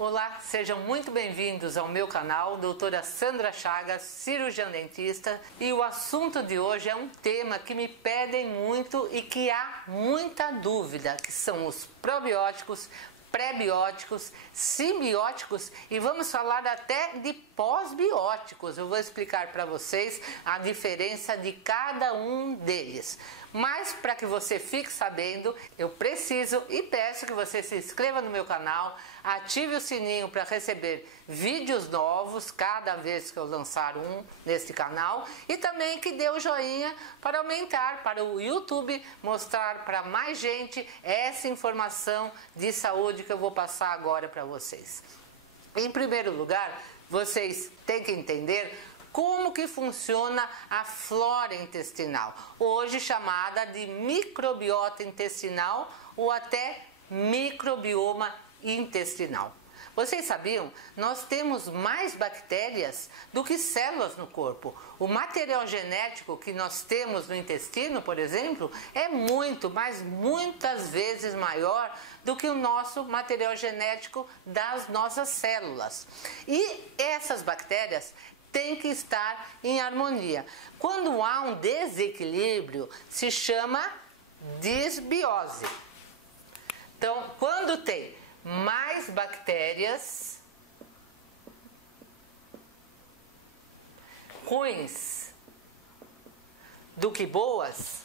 Olá, sejam muito bem-vindos ao meu canal, doutora Sandra Chagas, cirurgiã dentista, e o assunto de hoje é um tema que me pedem muito e que há muita dúvida, que são os probióticos, pré-bióticos, simbióticos e vamos falar até de pós-bióticos. Eu vou explicar para vocês a diferença de cada um deles. Mas para que você fique sabendo, eu preciso e peço que você se inscreva no meu canal, ative o sininho para receber vídeos novos cada vez que eu lançar um neste canal e também que dê o joinha para aumentar, para o YouTube mostrar para mais gente essa informação de saúde que eu vou passar agora para vocês. Em primeiro lugar, vocês têm que entender como que funciona a flora intestinal, hoje chamada de microbiota intestinal ou até microbioma intestinal. Vocês sabiam? Nós temos mais bactérias do que células no corpo. O material genético que nós temos no intestino, por exemplo, é muito, mas muitas vezes maior do que o nosso material genético das nossas células. E essas bactérias tem que estar em harmonia. Quando há um desequilíbrio, se chama disbiose. Então, quando tem mais bactérias ruins do que boas,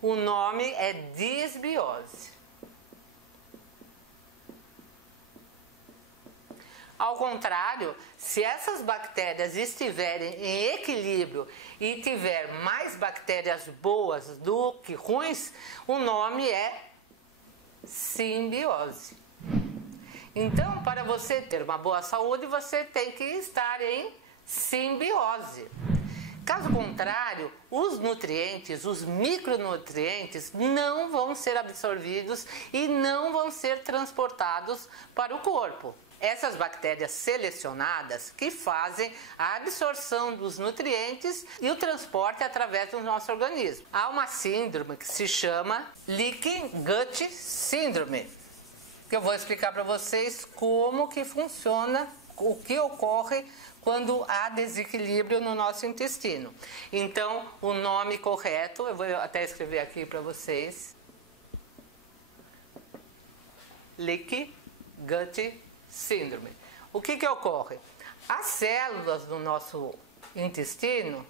o nome é disbiose. Ao contrário, se essas bactérias estiverem em equilíbrio e tiver mais bactérias boas do que ruins, o nome é simbiose. Então, para você ter uma boa saúde, você tem que estar em simbiose. Caso contrário, os nutrientes, os micronutrientes não vão ser absorvidos e não vão ser transportados para o corpo. Essas bactérias selecionadas que fazem a absorção dos nutrientes e o transporte através do nosso organismo. Há uma síndrome que se chama Leaky Gut Syndrome, que eu vou explicar para vocês como que funciona, o que ocorre quando há desequilíbrio no nosso intestino. Então, o nome correto, eu vou até escrever aqui para vocês: Leaky Gut Síndrome. O que ocorre? As células do nosso intestino,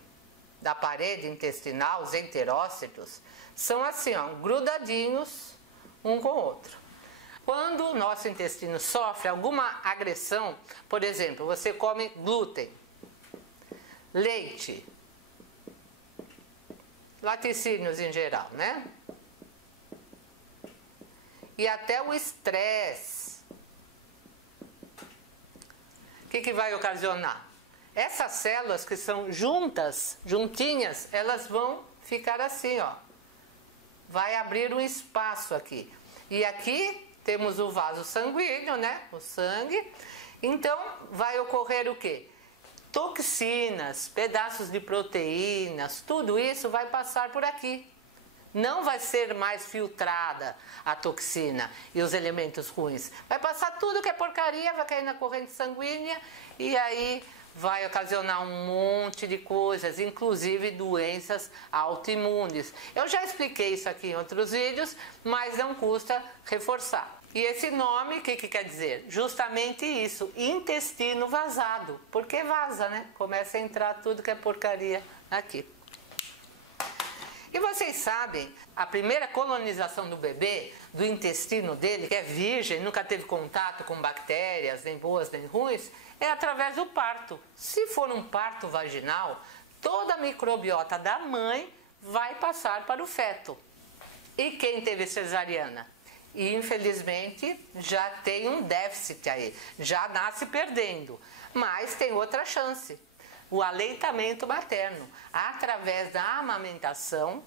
da parede intestinal, os enterócitos, são assim, ó, grudadinhos um com o outro. Quando o nosso intestino sofre alguma agressão, por exemplo, você come glúten, leite, laticínios em geral, né? E até o estresse. O que vai ocasionar? Essas células que são juntinhas, elas vão ficar assim, ó. Vai abrir um espaço aqui. E aqui temos o vaso sanguíneo, né? O sangue. Então, vai ocorrer o quê? Toxinas, pedaços de proteínas, tudo isso vai passar por aqui. Não vai ser mais filtrada a toxina e os elementos ruins. Vai passar tudo que é porcaria, vai cair na corrente sanguínea e aí vai ocasionar um monte de coisas, inclusive doenças autoimunes. Eu já expliquei isso aqui em outros vídeos, mas não custa reforçar. E esse nome, o que quer dizer? Justamente isso, intestino vazado. Porque vaza, né? Começa a entrar tudo que é porcaria aqui. E vocês sabem, a primeira colonização do bebê, do intestino dele, que é virgem, nunca teve contato com bactérias, nem boas nem ruins, é através do parto. Se for um parto vaginal, toda a microbiota da mãe vai passar para o feto. E quem teve cesariana? E infelizmente já tem um déficit aí, já nasce perdendo, mas tem outra chance. O aleitamento materno, através da amamentação,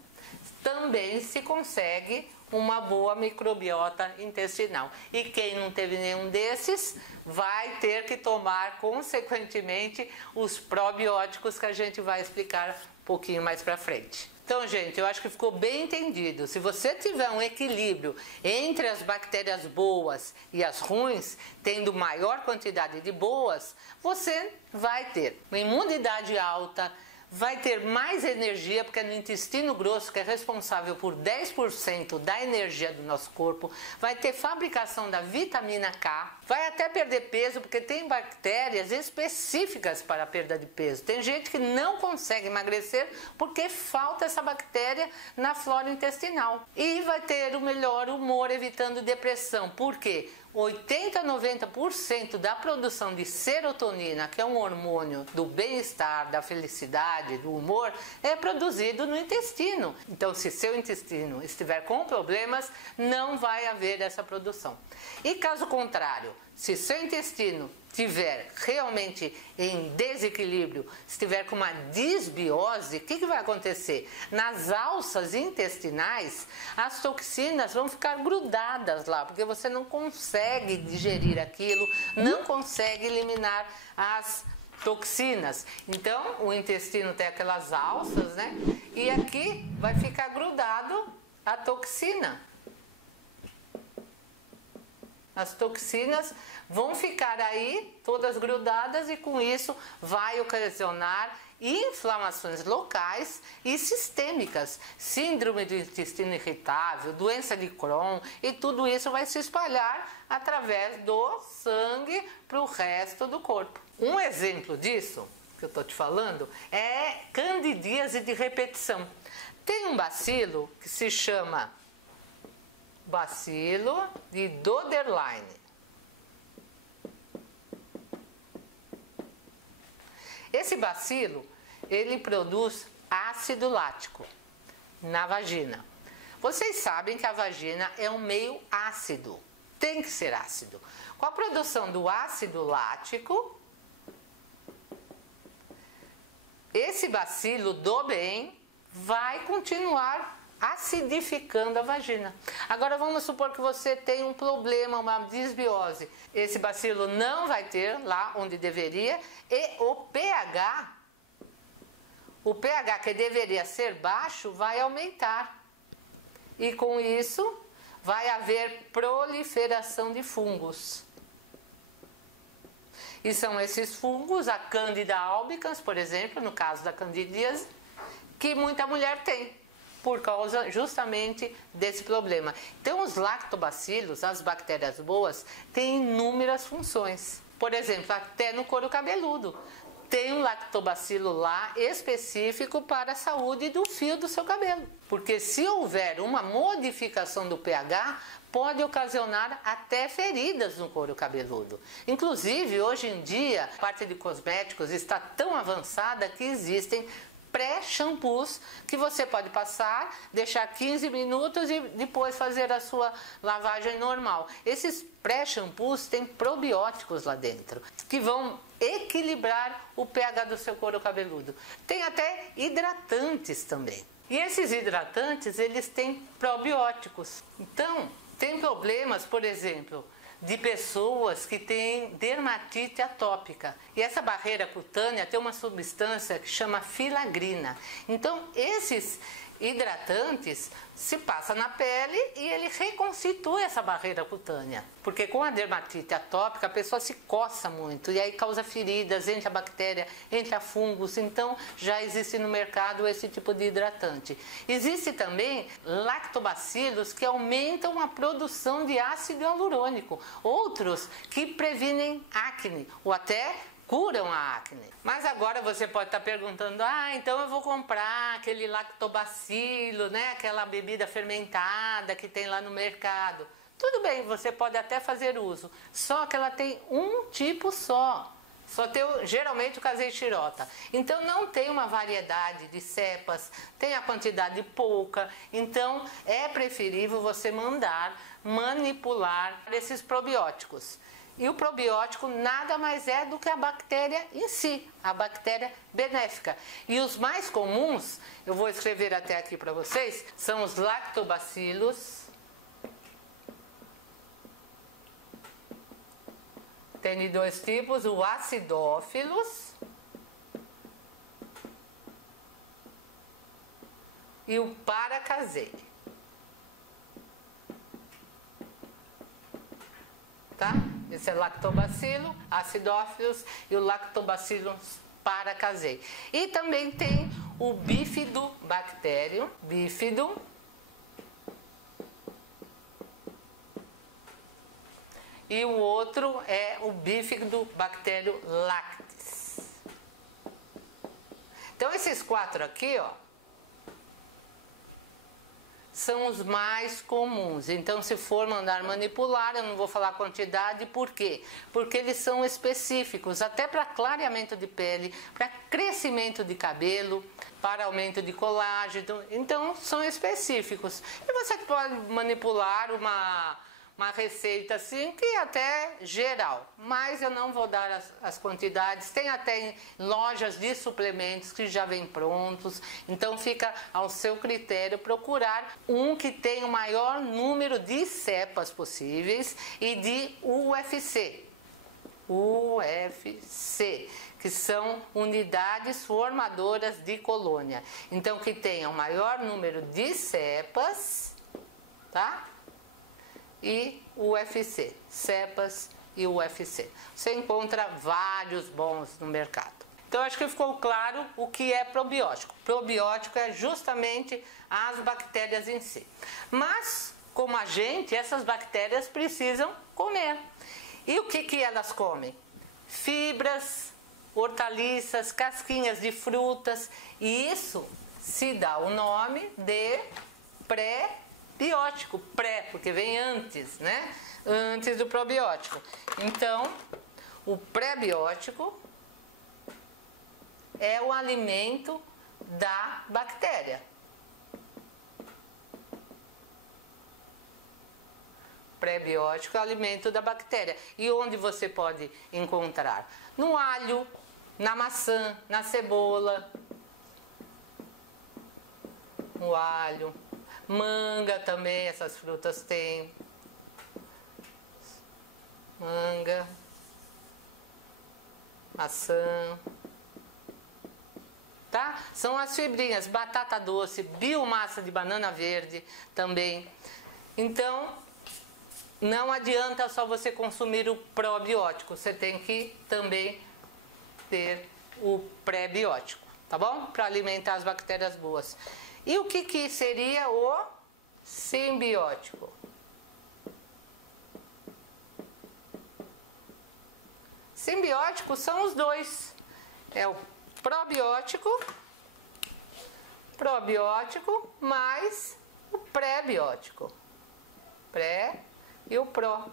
também se consegue uma boa microbiota intestinal. E quem não teve nenhum desses, vai ter que tomar, consequentemente, os probióticos que a gente vai explicar um pouquinho mais para frente. Então, gente, eu acho que ficou bem entendido. Se você tiver um equilíbrio entre as bactérias boas e as ruins, tendo maior quantidade de boas, você vai ter uma imunidade alta, vai ter mais energia, porque é no intestino grosso que é responsável por 10% da energia do nosso corpo, vai ter fabricação da vitamina K, vai até perder peso, porque tem bactérias específicas para a perda de peso. Tem gente que não consegue emagrecer porque falta essa bactéria na flora intestinal. E vai ter o melhor humor, evitando depressão. Por quê? 80 a 90% da produção de serotonina, que é um hormônio do bem-estar, da felicidade, do humor, é produzido no intestino. Então, se seu intestino estiver com problemas, não vai haver essa produção. E caso contrário, se seu intestino estiver realmente em desequilíbrio, estiver com uma disbiose, o que vai acontecer? Nas alças intestinais, as toxinas vão ficar grudadas lá, porque você não consegue digerir aquilo, não consegue eliminar as toxinas. Então, o intestino tem aquelas alças, né? E aqui vai ficar grudado a toxina. As toxinas vão ficar aí todas grudadas e com isso vai ocasionar inflamações locais e sistêmicas, síndrome do intestino irritável, doença de Crohn, e tudo isso vai se espalhar através do sangue para o resto do corpo. Um exemplo disso que eu estou te falando é candidíase de repetição. Tem um bacilo que se chama bacilo de Doederlein. Esse bacilo, ele produz ácido lático na vagina. Vocês sabem que a vagina é um meio ácido, tem que ser ácido. Com a produção do ácido lático, esse bacilo do bem vai continuar acidificando a vagina. Agora vamos supor que você tem um problema, uma disbiose. Esse bacilo não vai ter lá onde deveria e o pH que deveria ser baixo vai aumentar. E com isso vai haver proliferação de fungos. E são esses fungos, a Candida albicans, por exemplo, no caso da candidíase, que muita mulher tem, por causa justamente desse problema. Então, os lactobacilos, as bactérias boas, têm inúmeras funções. Por exemplo, até no couro cabeludo. Tem um lactobacilo lá específico para a saúde do fio do seu cabelo. Porque se houver uma modificação do pH, pode ocasionar até feridas no couro cabeludo. Inclusive, hoje em dia, a parte de cosméticos está tão avançada que existem pré-shampoos que você pode passar, deixar 15 minutos e depois fazer a sua lavagem normal. Esses pré-shampoos têm probióticos lá dentro, que vão equilibrar o pH do seu couro cabeludo. Tem até hidratantes também. E esses hidratantes, eles têm probióticos. Então, tem problemas, por exemplo, de pessoas que têm dermatite atópica. E essa barreira cutânea tem uma substância que chama filagrina. Então, esses hidratantes se passa na pele e ele reconstitui essa barreira cutânea. Porque com a dermatite atópica a pessoa se coça muito e aí causa feridas, entra bactéria, entra fungos. Então já existe no mercado esse tipo de hidratante. Existe também lactobacilos que aumentam a produção de ácido hialurônico. Outros que previnem acne ou até curam a acne. Mas agora você pode estar perguntando, então eu vou comprar aquele lactobacilo, né? Aquela bebida fermentada que tem lá no mercado. Tudo bem, você pode até fazer uso, só que ela tem um tipo só. Só tem geralmente o caseirota. Então não tem uma variedade de cepas, tem a quantidade pouca. Então é preferível você manipular esses probióticos. E o probiótico nada mais é do que a bactéria em si, a bactéria benéfica. E os mais comuns, eu vou escrever até aqui para vocês, são os lactobacilos. Tem de dois tipos, o acidófilos e o Paracasei. Tá? Esse é Lactobacillus acidophilus e o Lactobacillus paracasei. E também tem o Bifidobacterium, bífido, e o outro é o Bifidobacterium lactis. Então esses 4 aqui, ó, são os mais comuns. Então, se for mandar manipular, eu não vou falar quantidade, por quê? Porque eles são específicos, até para clareamento de pele, para crescimento de cabelo, para aumento de colágeno. Então, são específicos. E você pode manipular uma receita assim, que é até geral, mas eu não vou dar as quantidades. Tem até em lojas de suplementos que já vem prontos, então fica ao seu critério procurar um que tenha o maior número de cepas possíveis e de UFC, que são unidades formadoras de colônia. Então, que tenha o maior número de cepas, tá? E UFC, cepas e UFC. Você encontra vários bons no mercado. Então, acho que ficou claro o que é probiótico. Probiótico é justamente as bactérias em si. Mas, como a gente, essas bactérias precisam comer. E o que elas comem? Fibras, hortaliças, casquinhas de frutas. E isso se dá o nome de pré-biótico, porque vem antes, né? Antes do probiótico. Então, o pré-biótico é o alimento da bactéria. Pré-biótico é o alimento da bactéria. E onde você pode encontrar? No alho, na maçã, na cebola. No alho. Manga também, essas frutas têm. Manga, maçã, tá? São as fibrinhas, batata doce, biomassa de banana verde também. Então, não adianta só você consumir o probiótico, você tem que também ter o pré-biótico, tá bom? Para alimentar as bactérias boas. E o que seria o simbiótico? Simbióticos são os dois. É o probiótico mais o pré-biótico. Pré e o pró.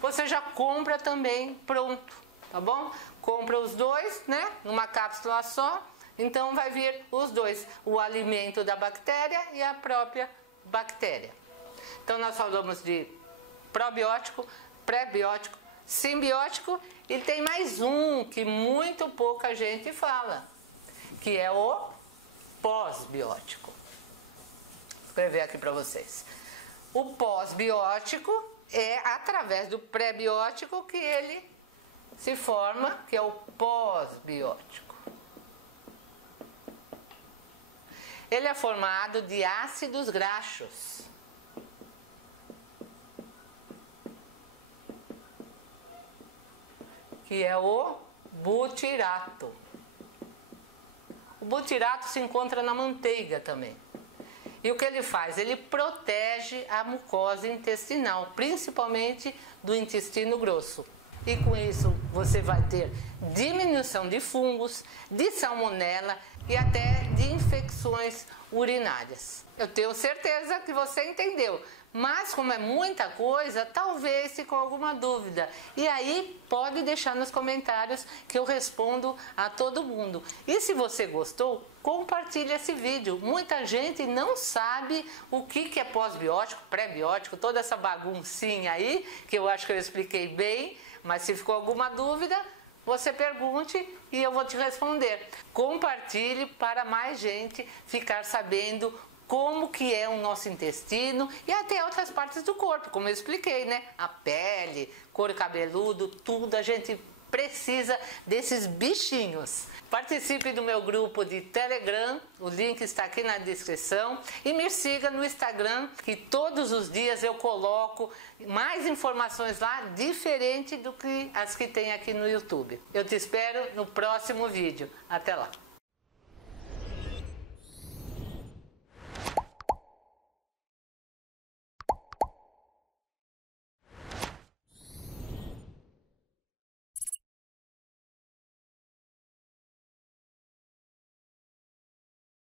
Você já compra também pronto, tá bom? Compra os dois, né? Numa cápsula só. Então vai vir os dois, o alimento da bactéria e a própria bactéria. Então nós falamos de probiótico, pré-biótico, simbiótico, e tem mais um que muito pouca gente fala, que é o pós-biótico. Vou escrever aqui para vocês. O pós-biótico é através do pré-biótico que ele se forma, que é o pós-biótico. Ele é formado de ácidos graxos. Que é o butirato. O butirato se encontra na manteiga também. E o que ele faz? Ele protege a mucosa intestinal, principalmente do intestino grosso. E com isso você vai ter diminuição de fungos, de salmonela e até de infecções urinárias. Eu tenho certeza que você entendeu. Mas como é muita coisa, talvez fique com alguma dúvida. E aí pode deixar nos comentários que eu respondo a todo mundo. E se você gostou, compartilhe esse vídeo. Muita gente não sabe o que é pós-biótico, pré-biótico, toda essa baguncinha aí, que eu acho que eu expliquei bem. Mas se ficou alguma dúvida, você pergunte e eu vou te responder. Compartilhe para mais gente ficar sabendo como que é o nosso intestino e até outras partes do corpo, como eu expliquei, né? A pele, couro cabeludo, tudo a gente precisa desses bichinhos. Participe do meu grupo de Telegram, o link está aqui na descrição, e me siga no Instagram, que todos os dias eu coloco mais informações lá, diferente do que as que tem aqui no YouTube. Eu te espero no próximo vídeo. Até lá!